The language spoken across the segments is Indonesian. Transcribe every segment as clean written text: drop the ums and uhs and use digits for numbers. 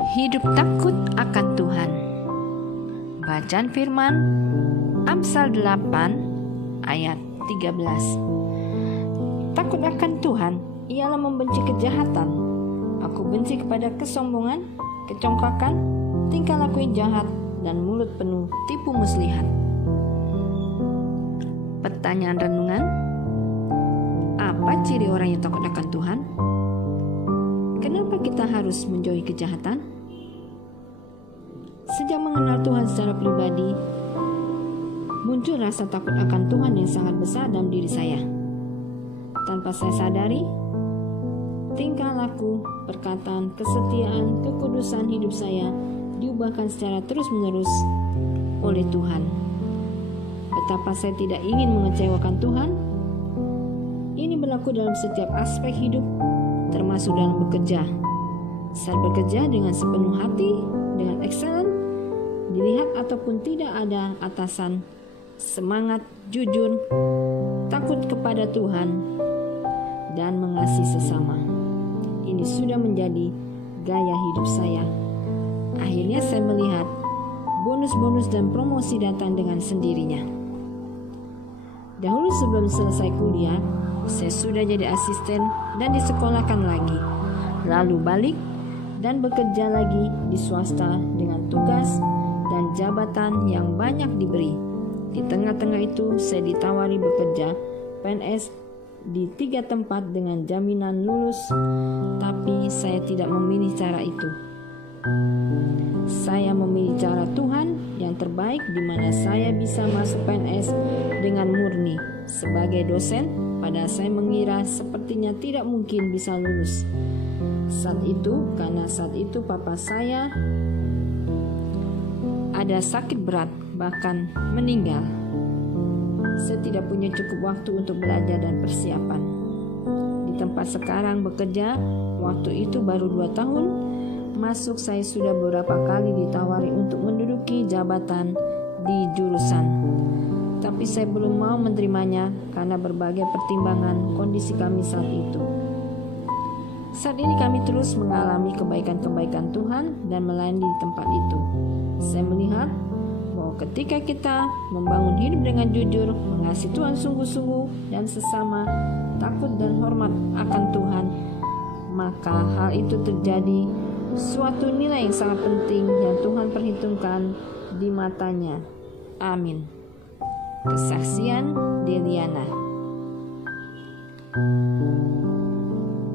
Hidup takut akan Tuhan. Bacaan firman Amsal 8 ayat 13. Takut akan Tuhan ialah membenci kejahatan. Aku benci kepada kesombongan, kecongkakan, tingkah laku yang jahat, dan mulut penuh tipu muslihat. Pertanyaan renungan: apa ciri orang yang takut akan Tuhan? Kenapa kita harus menjauhi kejahatan? Sejak mengenal Tuhan secara pribadi, muncul rasa takut akan Tuhan yang sangat besar dalam diri saya. Tanpa saya sadari, tingkah laku, perkataan, kesetiaan, kekudusan hidup saya diubahkan secara terus-menerus oleh Tuhan. Betapa saya tidak ingin mengecewakan Tuhan. Ini berlaku dalam setiap aspek hidup, termasuk dalam bekerja. Saat bekerja dengan sepenuh hati, dengan excellent, dilihat ataupun tidak ada atasan, semangat, jujur, takut kepada Tuhan, dan mengasihi sesama. Ini sudah menjadi gaya hidup saya. Akhirnya saya melihat bonus-bonus dan promosi datang dengan sendirinya. Dahulu sebelum selesai kuliah, saya sudah jadi asisten dan disekolahkan lagi, lalu balik dan bekerja lagi di swasta dengan tugas dan jabatan yang banyak diberi. Di tengah-tengah itu saya ditawari bekerja PNS di 3 tempat dengan jaminan lulus, tapi saya tidak memilih cara itu. Saya memilih cara Tuhan yang terbaik, di mana saya bisa masuk PNS dengan murni sebagai dosen. Padahal saya mengira sepertinya tidak mungkin bisa lulus karena saat itu papa saya ada sakit berat, bahkan meninggal. Saya tidak punya cukup waktu untuk belajar dan persiapan. Di tempat sekarang bekerja, waktu itu baru 2 tahun masuk, saya sudah beberapa kali ditawari untuk menduduki jabatan di jurusan. Tapi saya belum mau menerimanya karena berbagai pertimbangan kondisi kami saat itu. Saat ini kami terus mengalami kebaikan-kebaikan Tuhan dan melayani di tempat itu. Saya melihat bahwa ketika kita membangun hidup dengan jujur, mengasihi Tuhan sungguh-sungguh dan sesama, takut dan hormat akan Tuhan, maka hal itu terjadi suatu nilai yang sangat penting yang Tuhan perhitungkan di matanya. Amin. Kesaksian Deliana.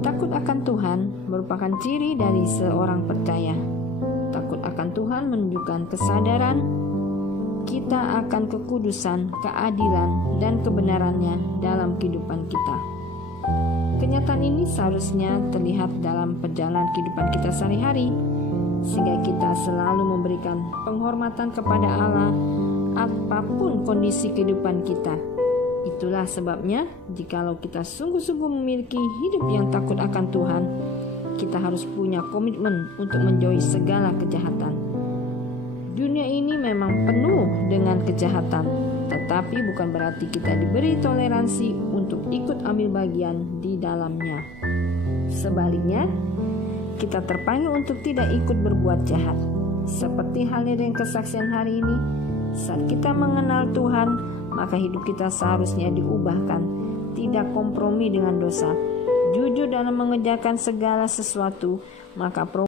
Takut akan Tuhan merupakan ciri dari seorang percaya. Takut akan Tuhan menunjukkan kesadaran kita akan kekudusan, keadilan, dan kebenarannya dalam kehidupan kita. Kenyataan ini seharusnya terlihat dalam perjalanan kehidupan kita sehari-hari, sehingga kita selalu memberikan penghormatan kepada Allah apapun kondisi kehidupan kita. Itulah sebabnya, jikalau kita sungguh-sungguh memiliki hidup yang takut akan Tuhan, kita harus punya komitmen untuk menjauhi segala kejahatan. Dunia ini memang penuh dengan kejahatan, tetapi bukan berarti kita diberi toleransi untuk ikut ambil bagian di dalamnya. Sebaliknya, kita terpanggil untuk tidak ikut berbuat jahat. Seperti halnya dengan kesaksian hari ini, saat kita mengenal Tuhan, maka hidup kita seharusnya diubahkan, tidak kompromi dengan dosa, jujur dalam mengerjakan segala sesuatu, maka